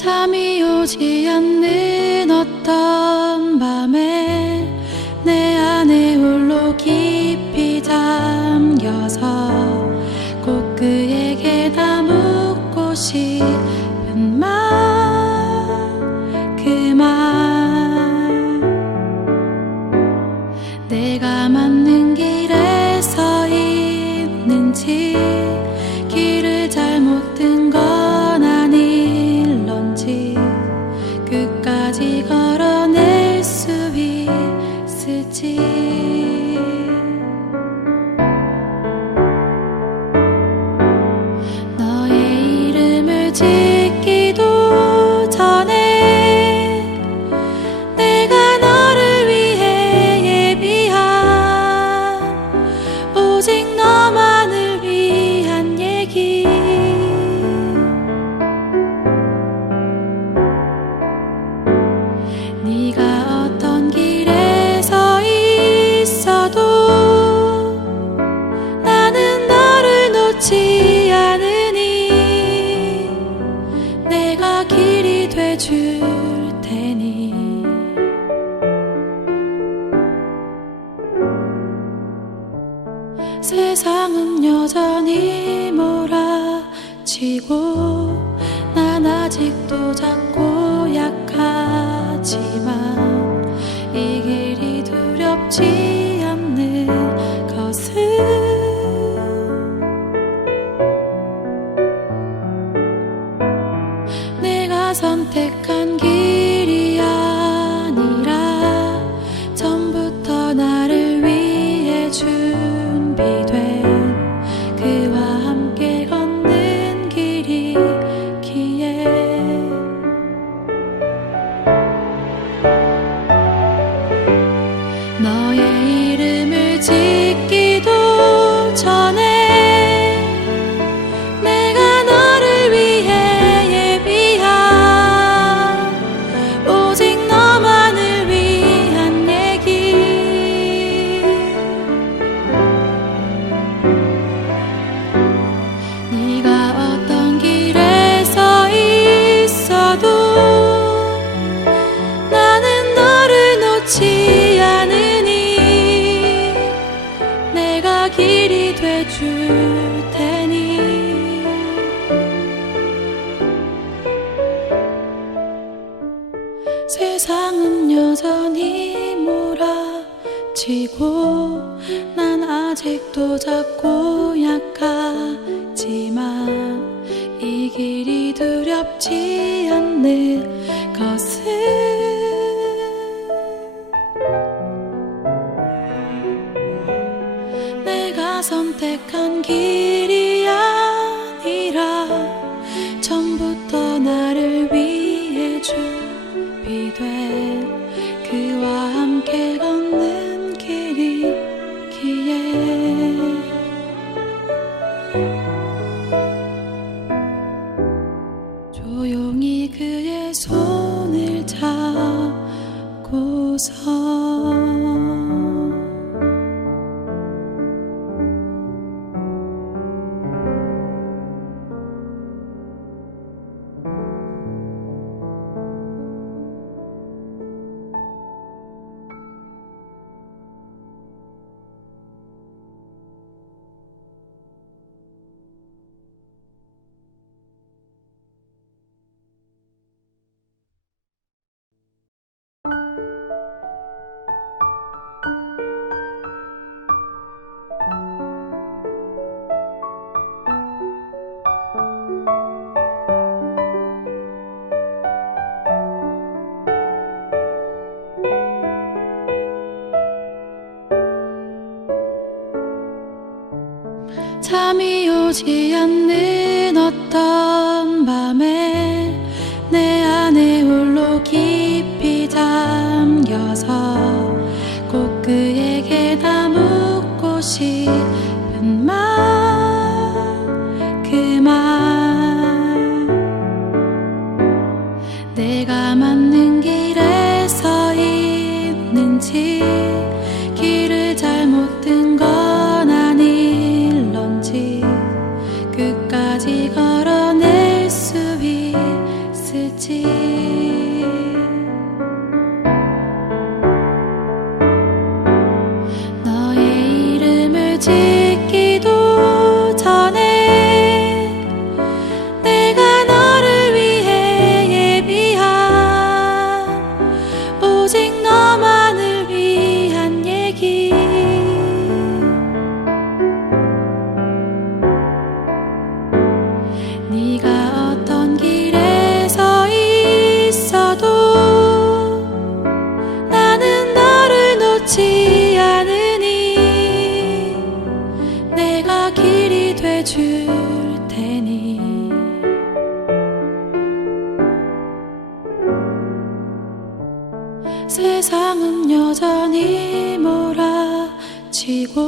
잠이 오지 않는 어떤 밤에 내 안에 홀로 깊이 잠겨서 꼭 그에게 다 묻고 싶은 말그말. 내가 맞 돼줄 테니. 세상은 여전히 몰아치고 난 아직도 작고 아직도 작고 약하지만 이 길이 두렵지 않는 것은 내가 선택한 길이 아니라 전부터 나를 위해 준비된 그와 함께 걷 잠이 오지 않는 어떤 밤에 내 안에 홀로 깊이 잠겨서 꼭 그에게 다 묻고 싶은 말그말 see. 여전히 몰아치고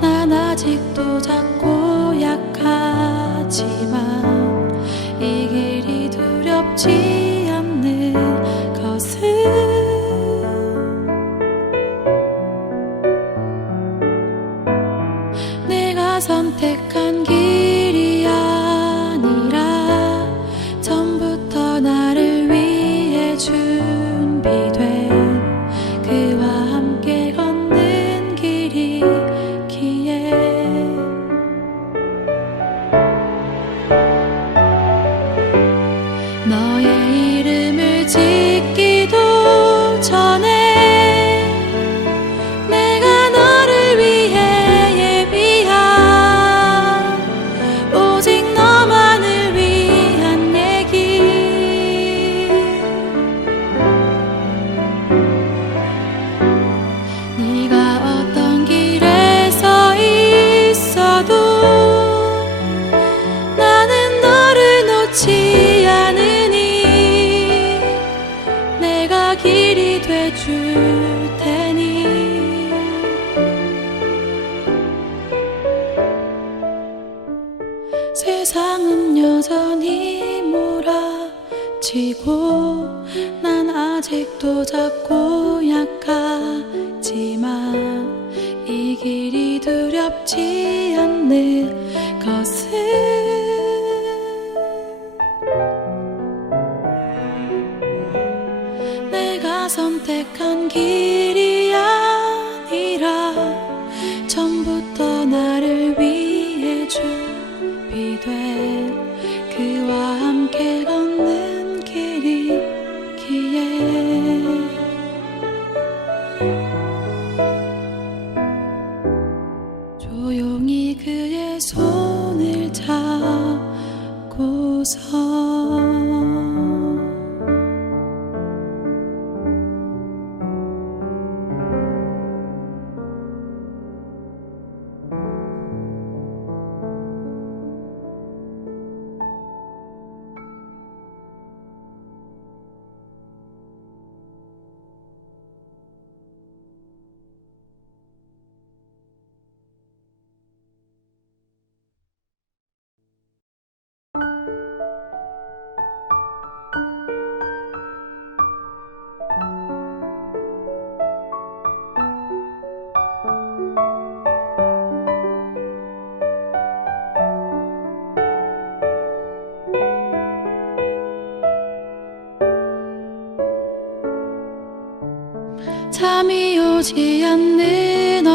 난 아직도 작고 약하지만 이 길이 두렵지 않는 것은 내가 선택한 길이 아니라 전부터 나를 위해 주 지고 난 아직도 작고 약하지만 이 길이 두렵지 않는 것은 내가 선택한 길이 Was home. 잠이 오지 않는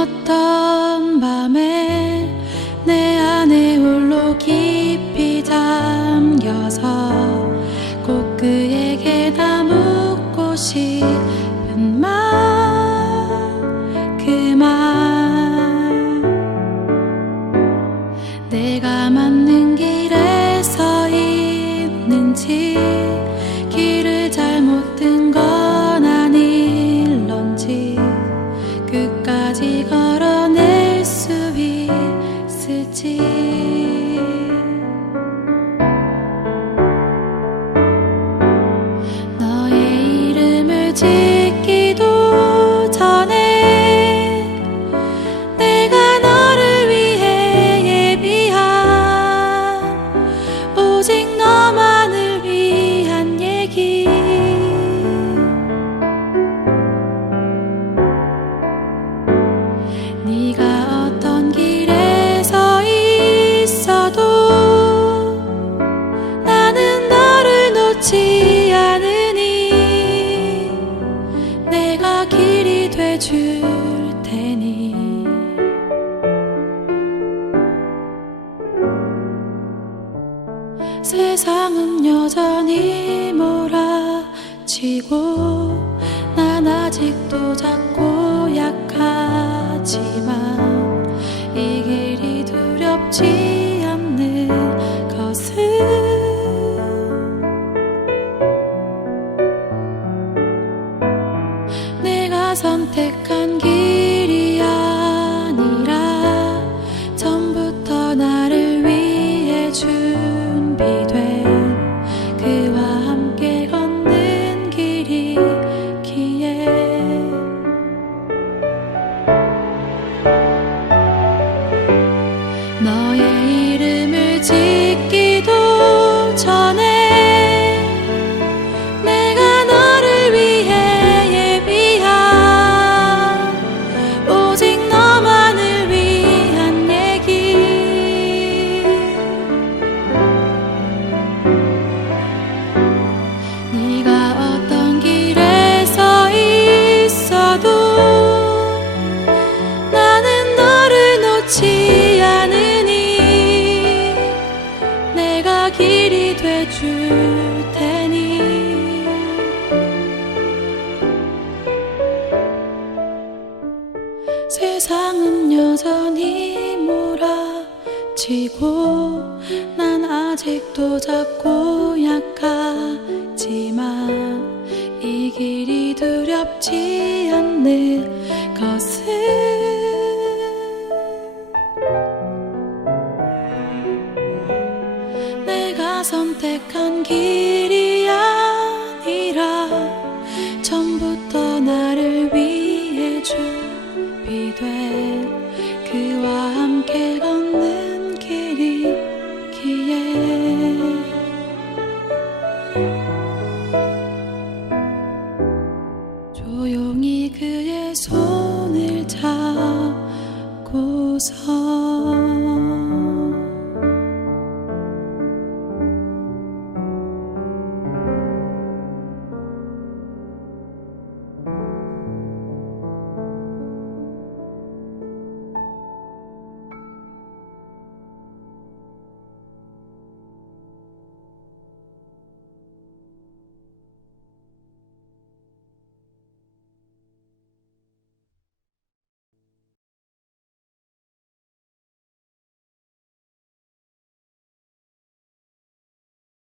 약속도 잡고 약하지만 이 길이 두렵지 않네.